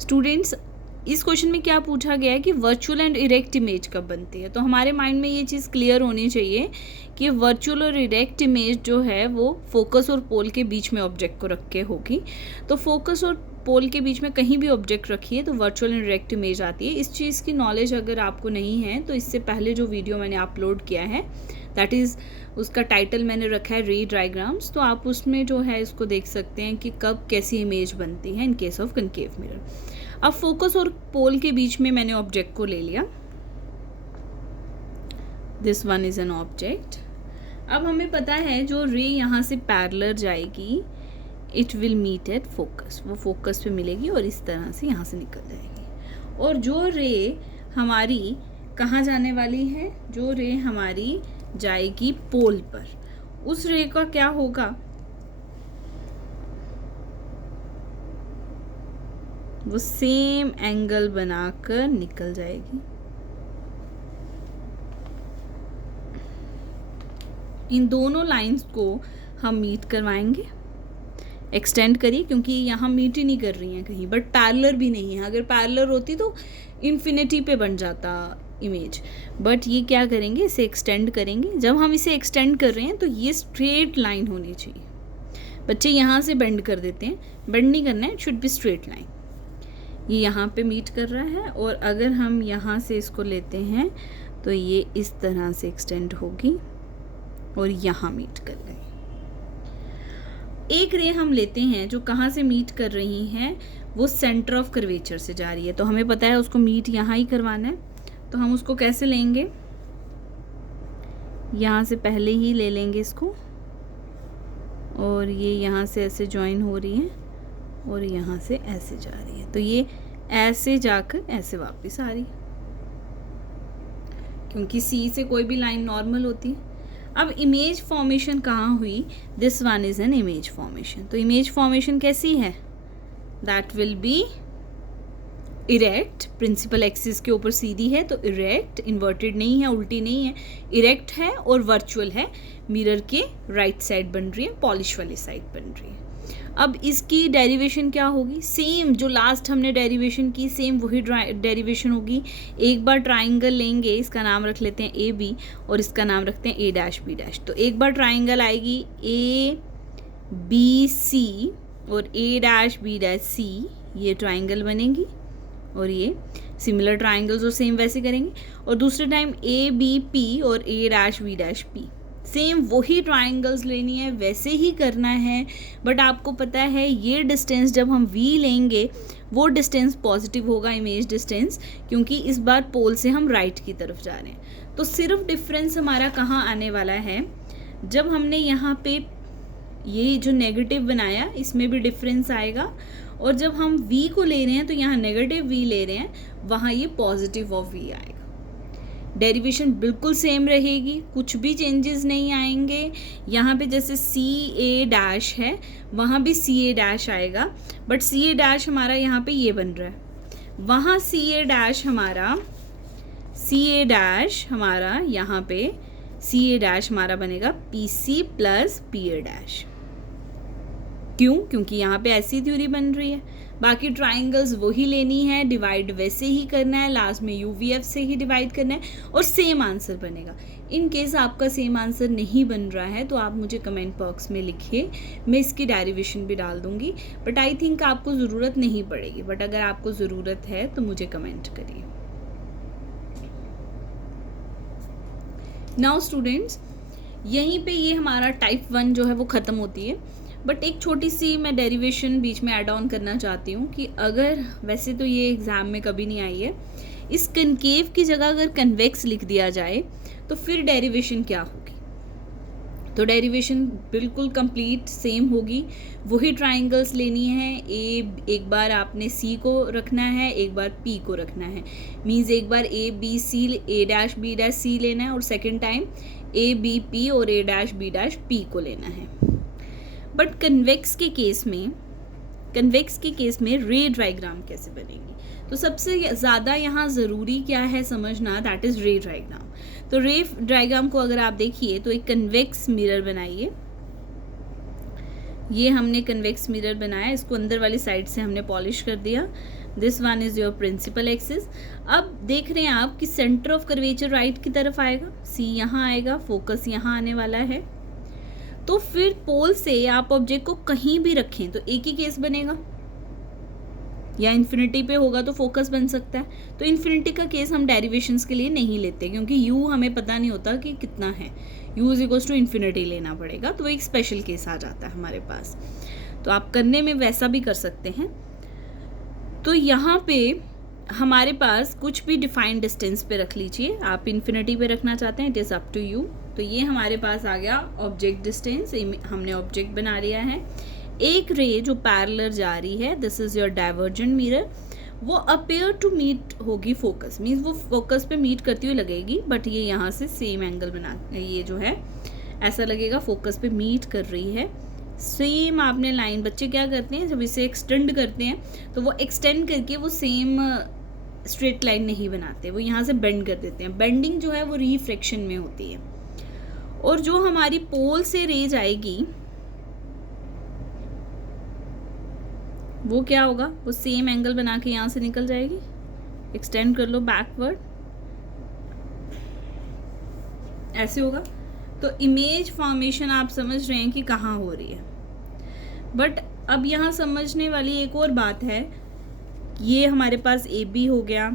Students, इस question में क्या पूछा गया है कि वर्चुअल एंड इरेक्ट इमेज कब बनती है। तो हमारे माइंड में ये चीज़ क्लियर होनी चाहिए कि वर्चुअल और इरेक्ट इमेज जो है वो फोकस और पोल के बीच में ऑब्जेक्ट को रख के होगी। तो फोकस और पोल के बीच में कहीं भी ऑब्जेक्ट रखिए तो वर्चुअल एंड इरेक्ट इमेज आती है। इस चीज़ की नॉलेज अगर आपको नहीं है तो इससे पहले जो वीडियो मैंने अपलोड किया है, दैट इज़ उसका टाइटल मैंने रखा है रे डायग्राम्स, तो आप उसमें जो है इसको देख सकते हैं कि कब कैसी इमेज बनती है in case of concave mirror. अब फोकस और पोल के बीच में मैंने ऑब्जेक्ट को ले लिया, this one is an object. अब हमें पता है जो रे यहाँ से पैरेलल जाएगी, it will meet at focus, वो फोकस पे मिलेगी और इस तरह से यहाँ से निकल जाएगी। और जो रे हमारी कहाँ जाने वाली है, जो रे हमारी जाएगी पोल पर, उस रे का क्या होगा, वो सेम एंगल बनाकर निकल जाएगी। इन दोनों लाइंस को हम मीट करवाएंगे, एक्सटेंड करिए, क्योंकि यहाँ मीट ही नहीं कर रही हैं कहीं, बट पैरेलल भी नहीं है। अगर पैरेलल होती तो इन्फिनिटी पे बन जाता इमेज, बट ये क्या करेंगे, इसे एक्सटेंड करेंगे। जब हम इसे एक्सटेंड कर रहे हैं तो ये स्ट्रेट लाइन होनी चाहिए। बच्चे यहाँ से बेंड कर देते हैं, बेंड नहीं करना है, it should be straight line. ये यहाँ पे मीट कर रहा है और अगर हम यहाँ से इसको लेते हैं तो ये इस तरह से एक्सटेंड होगी और यहाँ मीट कर गई। एक रे हम लेते हैं जो कहाँ से मीट कर रही हैं, वो सेंटर ऑफ कर्वेचर से जा रही है, तो हमें पता है उसको मीट यहाँ ही करवाना है। तो हम उसको कैसे लेंगे, यहाँ से पहले ही ले लेंगे इसको, और ये यहाँ से ऐसे ज्वाइन हो रही है और यहाँ से ऐसे जा रही है, तो ये ऐसे जाकर ऐसे वापस आ रही है, क्योंकि सी से कोई भी लाइन नॉर्मल होती है। अब इमेज फॉर्मेशन कहाँ हुई, this one is an image formation. तो इमेज फॉर्मेशन कैसी है, that will be erect, principal axis के ऊपर सीधी है तो इरेक्ट, इन्वर्टेड नहीं है, उल्टी नहीं है, इरेक्ट है और वर्चुअल है, मिरर के राइट साइड बन रही है, पॉलिश वाली साइड बन रही है। अब इसकी डेरिवेशन क्या होगी, सेम जो लास्ट हमने डेरिवेशन की, सेम वही डेरिवेशन होगी। एक बार ट्राइंगल लेंगे, इसका नाम रख लेते हैं ए बी और इसका नाम रखते हैं ए डैश बी डैश। तो एक बार ट्राइंगल आएगी ए बी सी और ए डैश बी डैश सी, ये ट्राइंगल बनेगी और ये सिमिलर ट्राइंगल्स और सेम वैसे करेंगे। और दूसरे टाइम ए बी पी और A dash B dash P, same वही ट्राइंगल्स लेनी है, वैसे ही करना है। बट आपको पता है ये डिस्टेंस जब हम v लेंगे वो डिस्टेंस पॉजिटिव होगा, इमेज डिस्टेंस, क्योंकि इस बार पोल से हम राइट की तरफ जा रहे हैं। तो सिर्फ डिफरेंस हमारा कहाँ आने वाला है, जब हमने यहाँ पे ये जो नेगेटिव बनाया इसमें भी डिफरेंस आएगा, और जब हम v को ले रहे हैं तो यहाँ नेगेटिव v ले रहे हैं, वहाँ ये पॉजिटिव ऑफ v आएगा। डेरिवेशन बिल्कुल सेम रहेगी, कुछ भी चेंजेस नहीं आएंगे। यहाँ पे जैसे सी ए डैश है वहाँ भी सी ए डैश आएगा, बट सी ए डैश हमारा यहाँ पे ये बन रहा है, वहाँ सी ए डैश हमारा यहाँ पे सी ए डैश हमारा बनेगा P C plus P A dash. क्यों, क्योंकि यहाँ पे ऐसी थ्योरी बन रही है। बाकी ट्राइंगल्स वही लेनी है, डिवाइड वैसे ही करना है, लास्ट में यूवीएफ से ही डिवाइड करना है और सेम आंसर बनेगा। इन केस आपका सेम आंसर नहीं बन रहा है तो आप मुझे कमेंट बॉक्स में लिखिए, मैं इसकी डेरिवेशन भी डाल दूंगी, बट आई थिंक आपको ज़रूरत नहीं पड़ेगी, बट अगर आपको ज़रूरत है तो मुझे कमेंट करिए। नाउ स्टूडेंट्स, यहीं पे ये हमारा टाइप 1 जो है वो ख़त्म होती है, बट एक छोटी सी मैं डेरिवेशन बीच में ऐड ऑन करना चाहती हूँ कि अगर, वैसे तो ये एग्ज़ाम में कभी नहीं आई है, इस कनकेव की जगह अगर कन्वेक्स लिख दिया जाए तो फिर डेरिवेशन क्या होगी। तो डेरिवेशन बिल्कुल कंप्लीट सेम होगी, वही ट्राइंगल्स लेनी है। एक बार आपने सी को रखना है, एक बार पी को रखना है, मीन्स एक बार A B C, A dash B dash C लेना है और second time A B P और A dash B dash P को लेना है। बट कन्वेक्स के केस में रे डायग्राम कैसे बनेगी, तो सबसे ज़्यादा यहाँ ज़रूरी क्या है समझना, दैट इज़ रे डायग्राम। तो रे डायग्राम को अगर आप देखिए तो एक कन्वेक्स मिरर बनाइए, ये हमने कन्वेक्स मिरर बनाया, इसको अंदर वाली साइड से हमने पॉलिश कर दिया। This one is your principal axis. अब देख रहे हैं आप कि सेंटर ऑफ कर्वेचर राइट की तरफ आएगा, सी यहाँ आएगा, फोकस यहाँ आने वाला है। तो फिर पोल से आप ऑब्जेक्ट को कहीं भी रखें तो एक ही केस बनेगा, या इन्फिनिटी पे होगा तो फोकस बन सकता है। तो इन्फिनिटी का केस हम डेरिवेशंस के लिए नहीं लेते, क्योंकि u हमें पता नहीं होता कि कितना है, u is equals to infinity लेना पड़ेगा, तो एक स्पेशल केस आ जाता है हमारे पास। तो आप करने में वैसा भी कर सकते हैं। तो यहाँ पे हमारे पास कुछ भी डिफाइंड डिस्टेंस पे रख लीजिए, आप इन्फिनिटी पे रखना चाहते हैं, it is up to you. तो ये हमारे पास आ गया ऑब्जेक्ट डिस्टेंस, हमने ऑब्जेक्ट बना लिया है। एक रे जो पैरेलल जा रही है, this is your divergent mirror, वो अपेयर टू मीट होगी फोकस, मीन्स वो फोकस पे मीट करती हुई लगेगी, बट ये यहाँ से सेम एंगल बना, ये जो है ऐसा लगेगा फोकस पे मीट कर रही है। सेम आपने लाइन, बच्चे क्या करते हैं जब इसे एक्सटेंड करते हैं तो वो एक्सटेंड करके वो सेम स्ट्रेट लाइन नहीं बनाते, वो यहाँ से बेंड कर देते हैं। बेंडिंग जो है वो रिफ्रैक्शन में होती है। और जो हमारी पोल से रे जाएगी वो क्या होगा, वो सेम एंगल बना के यहाँ से निकल जाएगी। एक्सटेंड कर लो बैकवर्ड, ऐसे होगा। तो इमेज फॉर्मेशन आप समझ रहे हैं कि कहाँ हो रही है। बट अब यहाँ समझने वाली एक और बात है, ये हमारे पास ए बी हो गया,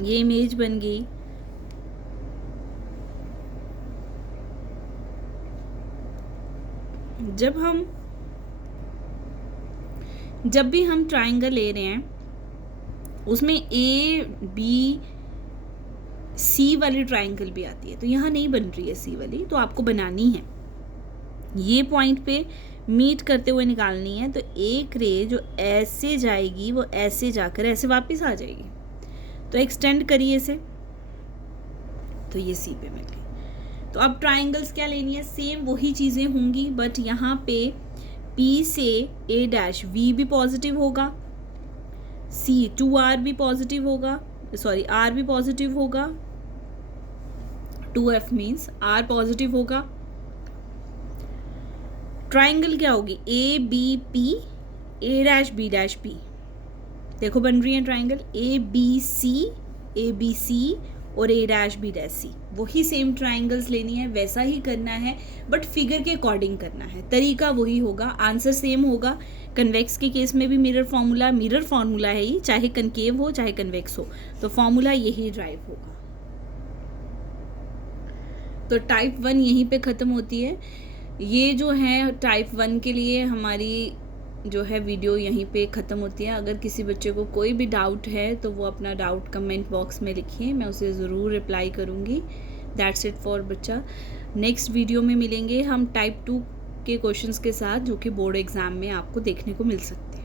ये इमेज बन गई। जब भी हम ट्राइंगल ले रहे हैं उसमें ए बी सी वाली ट्राइंगल भी आती है, तो यहाँ नहीं बन रही है सी वाली, तो आपको बनानी है, ये पॉइंट पे मीट करते हुए निकालनी है। तो एक रे जो ऐसे जाएगी वो ऐसे जाकर ऐसे वापस आ जाएगी, तो एक्सटेंड करिए इसे, तो ये सी पे मिल गई। तो अब ट्राइंगल्स क्या लेनी है, सेम वही चीज़ें होंगी, बट यहाँ पे P से A डैश V भी पॉजिटिव होगा, C 2R भी पॉजिटिव होगा, सॉरी R भी पॉजिटिव होगा, 2F मीन्स R पॉजिटिव होगा। ट्राइंगल क्या होगी, A B P A dash B dash P, देखो बन रही है ट्राइंगल A B C और A dash B dash C। वही सेम ट्राइंगल्स लेनी है, वैसा ही करना है, बट फिगर के अकॉर्डिंग करना है, तरीका वही होगा, आंसर सेम होगा। कन्वेक्स के केस में भी मिरर फार्मूला है ही, चाहे कनकेव हो चाहे कन्वेक्स हो, तो फार्मूला यही ड्राइव होगा। तो टाइप 1 यहीं पे ख़त्म होती है। ये जो है टाइप 1 के लिए हमारी जो है वीडियो यहीं पे ख़त्म होती है। अगर किसी बच्चे को कोई भी डाउट है तो वो अपना डाउट कमेंट बॉक्स में लिखिए, मैं उसे ज़रूर रिप्लाई करूँगी। दैट्स इट फॉर बच्चा। नेक्स्ट वीडियो में मिलेंगे हम टाइप 2 के क्वेश्चंस के साथ, जो कि बोर्ड एग्ज़ाम में आपको देखने को मिल सकते हैं।